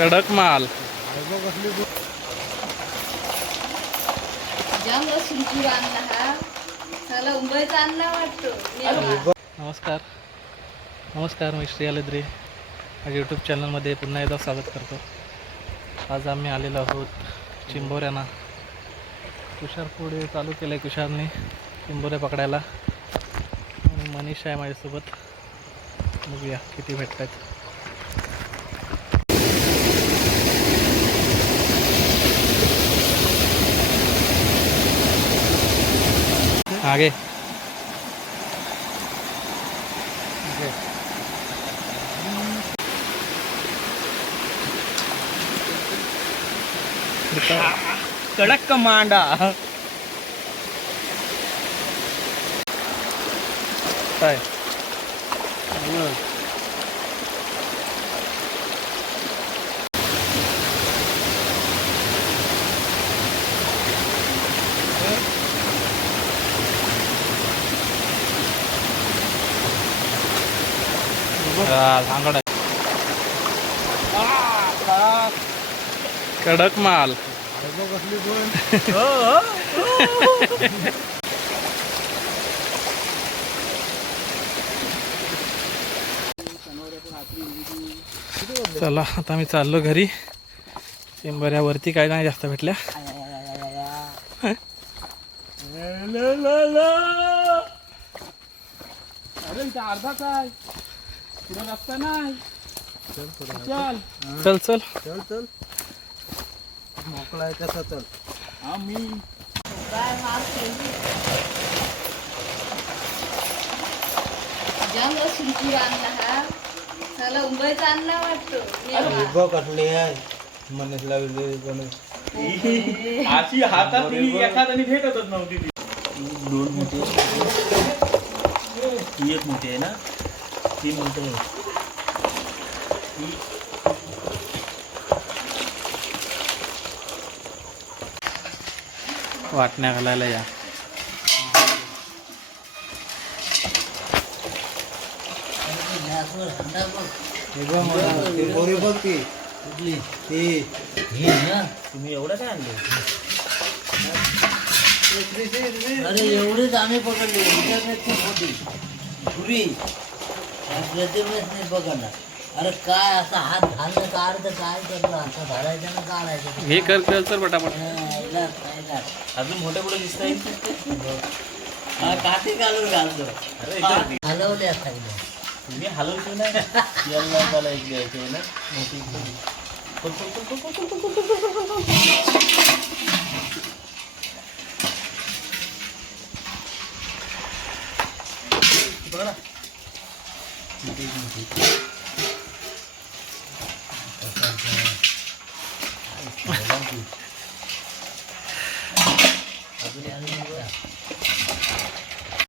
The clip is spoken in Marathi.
कडक माल. नमस्कार नमस्कार, मी श्री आलेद्रे माझ्या यूट्यूब चॅनलमध्ये पुन्हा एकदा स्वागत करतो. आज आम्ही आलेलो आहोत चिंबोऱ्यांना. तुषार पुढे चालू केलं आहे, तुषारने चिंबोऱ्या पकडायला. आणि मनीष आहे माझ्यासोबत. बघूया किती भेटत आहेत. आगे कडक कमांडा काय सांगड कडक माल. चला आता मी चाललो घरी. चिंबऱ्यावरती काय नाही जास्त भेटल्या. अरे अर्धा काय पुढे रस्ता नाही. चल चल चल चल मोकळा आहे कसा. चल आम्ही उभं कटले आहे मनीषला अशी हातात एखाद्याने भेटतच नव्हती ती. दोन मोठे, ती एक मोठी आहे ना, ती मोठी आहे. वाटण्या घालायला या. मोरी बघ ती कुठली ती. तुम्ही एवढं काय आणले? अरे एवढीच आम्ही पकडली. मोठी पुरी नाही पकडणार. अरे काय असा हात घालणं काढतं काय करतो. आता धरायचं ना काढायचं. हे कर कर सर पटापट. अजून मोठे पुढे दिसत आहे. काठी घालून घालतो. हलवले आता तुम्ही हलवतो नाही याला मला एक द्यायचे ना मोठी. बघा ना अजून